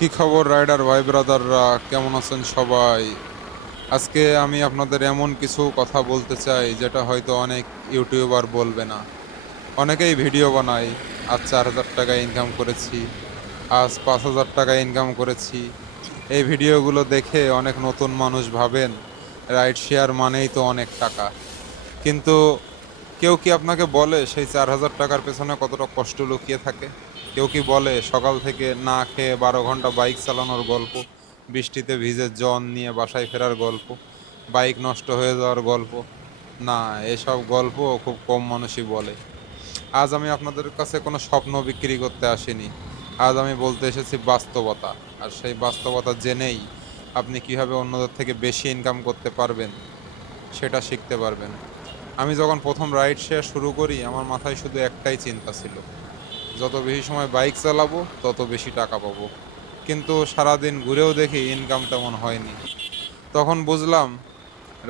কি খবর রাইডার ভাই ব্রাদাররা, কেমন আছেন সবাই? আজকে আমি আপনাদের এমন কিছু কথা বলতে চাই যেটা হয়তো অনেক ইউটিউবার বলবে না। অনেকেই ভিডিও বানায়, আজ 4,000 টাকা ইনকাম করেছি, আজ 5,000 টাকা ইনকাম করেছি। এই ভিডিওগুলো দেখে অনেক নতুন মানুষ ভাবেন রাইড শেয়ার মানেই তো অনেক টাকা। কিন্তু কেউ কি আপনাকে বলে সেই 4,000 টাকার পেছনে কতটা কষ্ট লুকিয়ে থাকে? কেউ কি বলে সকাল থেকে না খেয়ে 12 ঘন্টা বাইক চালানোর গল্প, বৃষ্টিতে ভিজে জন নিয়ে বাসায় ফেরার গল্প, বাইক নষ্ট হয়ে যাওয়ার গল্প? না, এসব গল্প খুব কম মানুষই বলে। আজ আমি আপনাদের কাছে কোনো স্বপ্ন বিক্রি করতে আসিনি। আজ আমি বলতে এসেছি বাস্তবতা। আর সেই বাস্তবতা জেনেই আপনি কিভাবে অন্যদের থেকে বেশি ইনকাম করতে পারবেন সেটা শিখতে পারবেন। আমি যখন প্রথম রাইড শেয়ার শুরু করি আমার মাথায় শুধু একটাই চিন্তা ছিল, যত বেশি সময় বাইক চালাবো তত বেশি টাকা পাবো। কিন্তু সারাদিন ঘুরেও দেখি ইনকাম তেমন হয়নি। তখন বুঝলাম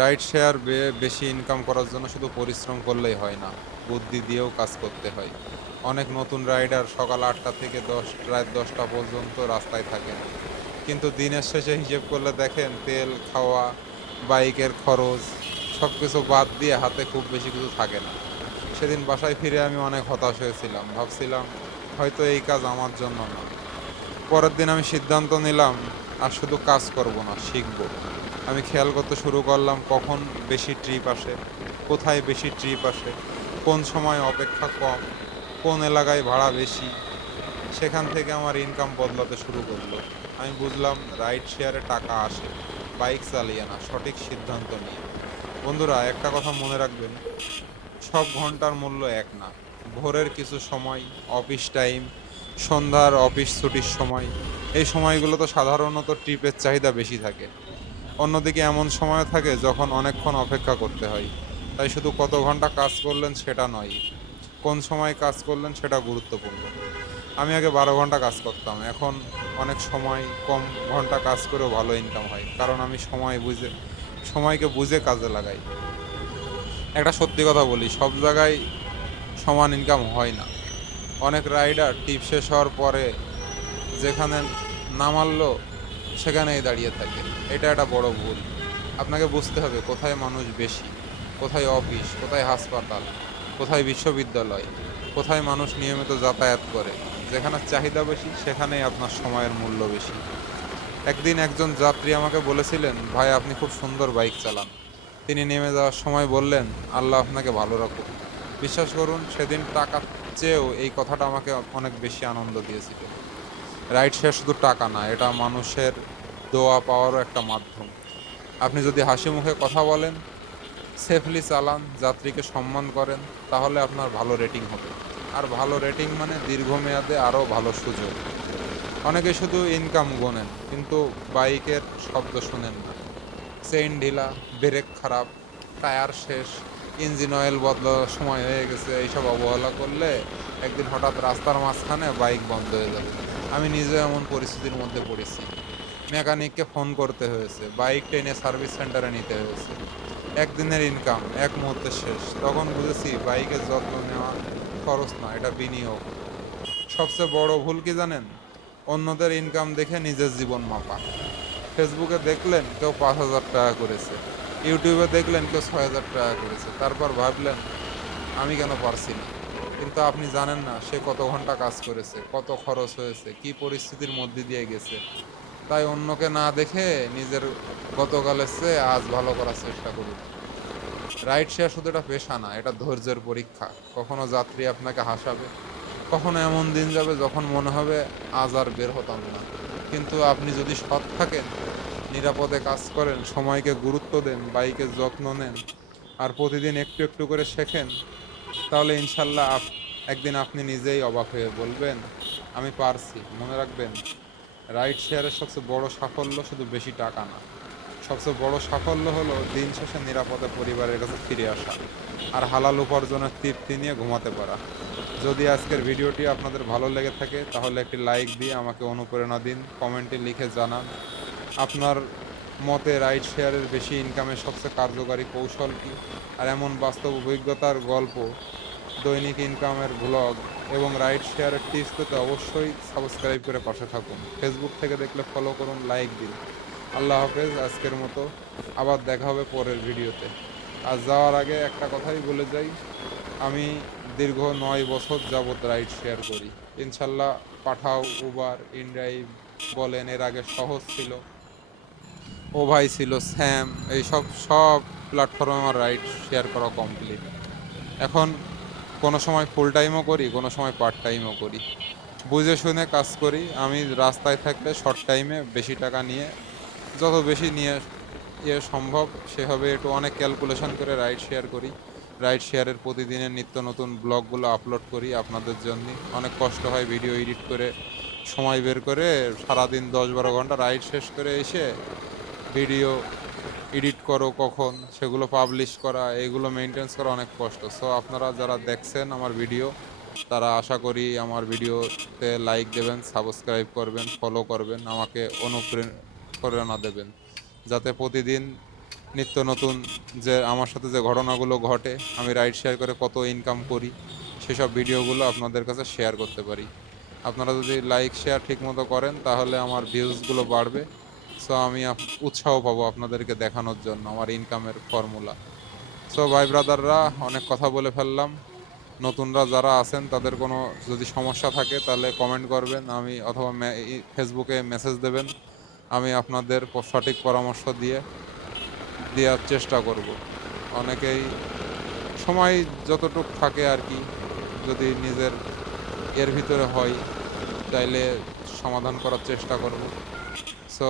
রাইড শেয়ার বেশি ইনকাম করার জন্য শুধু পরিশ্রম করলেই হয় না, বুদ্ধি দিয়েও কাজ করতে হয়। অনেক নতুন রাইডার সকাল 8টা থেকে রাত 10টা পর্যন্ত রাস্তায় থাকেন, কিন্তু দিনের শেষে হিসেব করলে দেখেন তেল খাওয়া, বাইকের খরচ সব কিছু বাদ দিয়ে হাতে খুব বেশি কিছু থাকে না। সেদিন বাসায় ফিরে আমি অনেক হতাশ হয়েছিলাম, ভাবছিলাম হয়তো এই কাজ আমার জন্য না। পরের দিন আমি সিদ্ধান্ত নিলাম আর শুধু কাজ করব না, শিখব। আমি খেয়াল করতে শুরু করলাম কখন বেশি ট্রিপ আসে, কোথায় বেশি ট্রিপ আসে, কোন সময় অপেক্ষা কম, কোন এলাকায় ভাড়া বেশি। সেখান থেকে আমার ইনকাম বদলাতে শুরু করলো। আমি বুঝলাম রাইড শেয়ারে টাকা আসে বাইক চালিয়ে না, সঠিক সিদ্ধান্ত নিয়ে। বন্ধুরা, একটা কথা মনে রাখবেন, সব ঘন্টার মূল্য এক না। ভোরের কিছু সময়, অফিস টাইম, সন্ধ্যার অফিস ছুটির সময়, এই সময়গুলো তো সাধারণত ট্রিপের চাহিদা বেশি থাকে। অন্যদিকে এমন সময় থাকে যখন অনেকক্ষণ অপেক্ষা করতে হয়। তাই শুধু কত ঘন্টা কাজ করলেন সেটা নয়, কোন সময় কাজ করলেন সেটা গুরুত্বপূর্ণ। আমি আগে 12 ঘন্টা কাজ করতাম, এখন অনেক সময় কম ঘন্টা কাজ করেও ভালো ইনকাম হয়, কারণ আমি সময়কে বুঝে কাজে লাগাই। একটা সত্যি কথা বলি, সব জায়গায় সমান ইনকাম হয় না। অনেক রাইডার টিপ শেষ হওয়ার পরে যেখানে নামালো সেখানেই দাঁড়িয়ে থাকে। এটা একটা বড় ভুল। আপনাকে বুঝতে হবে কোথায় মানুষ বেশি, কোথায় অফিস, কোথায় হাসপাতাল, কোথায় বিশ্ববিদ্যালয়, কোথায় মানুষ নিয়মিত যাতায়াত করে। যেখানে চাহিদা বেশি সেখানেই আপনার সময়ের মূল্য বেশি। একদিন একজন যাত্রী আমাকে বলেছিলেন, ভাই আপনি খুব সুন্দর বাইক চালান। তিনি নেমে যাওয়ার সময় বললেন, আল্লাহ আপনাকে ভালো রাখুক। বিশ্বাস করুন, সেদিন টাকার চেয়েও এই কথাটা আমাকে অনেক বেশি আনন্দ দিয়েছিল। রাইড শেয়ার শুধু টাকা না, এটা মানুষের দোয়া পাওয়ারও একটা মাধ্যম। আপনি যদি হাসি মুখে কথা বলেন, সেফলি চালান, যাত্রীকে সম্মান করেন, তাহলে আপনার ভালো রেটিং হবে। আর ভালো রেটিং মানে দীর্ঘমেয়াদে আরও ভালো সুযোগ। অনেকে শুধু ইনকাম গোনেন কিন্তু বাইকের শব্দ শোনেন না। চেইন ঢিলা, ব্রেক খারাপ, টায়ার শেষ, ইঞ্জিন অয়েল বদলানোর সময় হয়ে গেছে, এইসব অবহেলা করলে একদিন হঠাৎ রাস্তার মাঝখানে বাইক বন্ধ হয়ে যাবে। আমি নিজে এমন পরিস্থিতির মধ্যে পড়েছি। মেকানিককে ফোন করতে হয়েছে, বাইক টেনে সার্ভিস সেন্টারে নিতে হয়েছে। একদিনের ইনকাম এক মুহূর্তে শেষ। তখন বুঝেছি বাইকের যত্ন নেওয়া খরচ না, এটা বিনিয়োগ। সবচেয়ে বড় ভুল কি জানেন? অন্যদের ইনকাম দেখে নিজের জীবন মাপা। ফেসবুকে দেখলেন কেউ 5,000 টাকা করেছে, ইউটিউবে দেখলেন কেউ 6,000 টাকা করেছে, তারপর ভাবলেন আমি কেন পারছি না। কিন্তু আপনি জানেন না সে কত ঘন্টা কাজ করেছে, কত খরচ হয়েছে, কি পরিস্থিতির মধ্যে দিয়ে গেছে। তাই অন্যকে না দেখে নিজের গতকালের চেয়ে আজ ভালো করার চেষ্টা করুন। রাইড শেয়ার শুধু এটা পেশা না, এটা ধৈর্যের পরীক্ষা। কখনো যাত্রী আপনাকে হাসাবে, কখনো এমন দিন যাবে যখন মনে হবে আজ আর বের হতাম না। কিন্তু আপনি যদি সৎ থাকেন, নিরাপদে কাজ করেন, সময়কে গুরুত্ব দেন, বাইকের যত্ন নেন, আর প্রতিদিন একটু একটু করে শেখেন, তাহলে ইনশাল্লাহ একদিন আপনি নিজেই অবাক হয়ে বলবেন আমি পারছি। মনে রাখবেন, রাইড শেয়ারের সবচেয়ে বড় সাফল্য শুধু বেশি টাকা না, সবচেয়ে বড় সাফল্য হলো দিন শেষে নিরাপদে পরিবারের কাছে ফিরে আসা আর হালাল উপার্জনের তৃপ্তি নিয়ে ঘুমাতে পারা। যদি আজকের ভিডিওটি আপনাদের ভালো লেগে থাকে তাহলে একটি লাইক দিয়ে আমাকে অনুপ্রেরণা দিন, কমেন্টে লিখে জানান আপনার মতে রাইড শেয়ারের বেশি ইনকামের সবচেয়ে কার্যকারী কৌশল কী। আর এমন বাস্তব অভিজ্ঞতার গল্প দৈনিক ইনকামের ব্লগ এবং রাইড শেয়ারের টিপস পেতে অবশ্যই সাবস্ক্রাইব করে পাশে থাকুন। ফেসবুক থেকে দেখলে ফলো করুন, লাইক দিন। আল্লাহ হাফেজ আজকের মতো। আবার দেখা হবে পরের ভিডিওতে। আর যাওয়ার আগে একটা কথাই বলে যাই, আমি দীর্ঘ 9 বছর যাবৎ রাইড শেয়ার করি। ইনশাল্লাহ পাঠাও, উবার, ইনড্রাইভ বলেন, এর আগে সহজ ছিল, ও ভাই ছিল, স্যাম, এইসব সব প্ল্যাটফর্মে আমার রাইড শেয়ার করা কমপ্লিট। এখন কোনো সময় ফুল টাইমও করি, কোনো সময় পার্ট টাইমও করি। বুঝে শুনে কাজ করি। আমি রাস্তায় থাকলে শর্ট টাইমে বেশি টাকা নিয়ে, যত বেশি নিয়ে সম্ভব সেভাবে একটু অনেক ক্যালকুলেশন করে রাইড শেয়ার করি। রাইড শেয়ারের প্রতিদিনের নিত্য নতুন ব্লগগুলো আপলোড করি আপনাদের জন্য। অনেক কষ্ট হয় ভিডিও এডিট করে, সময় বের করে সারাদিন 10-12 ঘন্টা রাইড শেষ করে এসে ভিডিও এডিট করো, কখন সেগুলো পাবলিশ করা, এগুলো মেনটেন্স করা অনেক কষ্ট। সো আপনারা যারা দেখছেন আমার ভিডিও, তারা আশা করি আমার ভিডিওতে লাইক দেবেন, সাবস্ক্রাইব করবেন, ফলো করবেন, আমাকে অনুপ্রেরণা দেবেন, যাতে প্রতিদিন নিত্য নতুন যে আমার সাথে যে ঘটনাগুলো ঘটে, আমি রাইড শেয়ার করে কত ইনকাম করি, সেসব ভিডিওগুলো আপনাদের কাছে শেয়ার করতে পারি। আপনারা যদি লাইক শেয়ার ঠিকমতো করেন তাহলে আমার ভিউজগুলো বাড়বে। সো আমি উৎসাহ পাবো আপনাদেরকে দেখানোর জন্য আমার ইনকামের ফর্মুলা। সো ভাই ব্রাদাররা, অনেক কথা বলে ফেললাম। নতুনরা যারা আছেন তাদের কোনো যদি সমস্যা থাকে তাহলে কমেন্ট করবেন, আমি অথবা ফেসবুকে মেসেজ দেবেন। আমি আপনাদের সঠিক পরামর্শ দেওয়ার চেষ্টা করব। অনেকেই সময় যতটুক থাকে আর কি, যদি নিজের এর ভিতরে হয় তাইলে সমাধান করার চেষ্টা করব। সো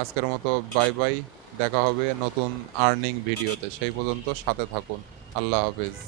আজকের মতো বাই বাই। দেখা হবে নতুন আর্নিং ভিডিওতে, সেই পর্যন্ত সাথে থাকুন। আল্লাহ হাফেজ।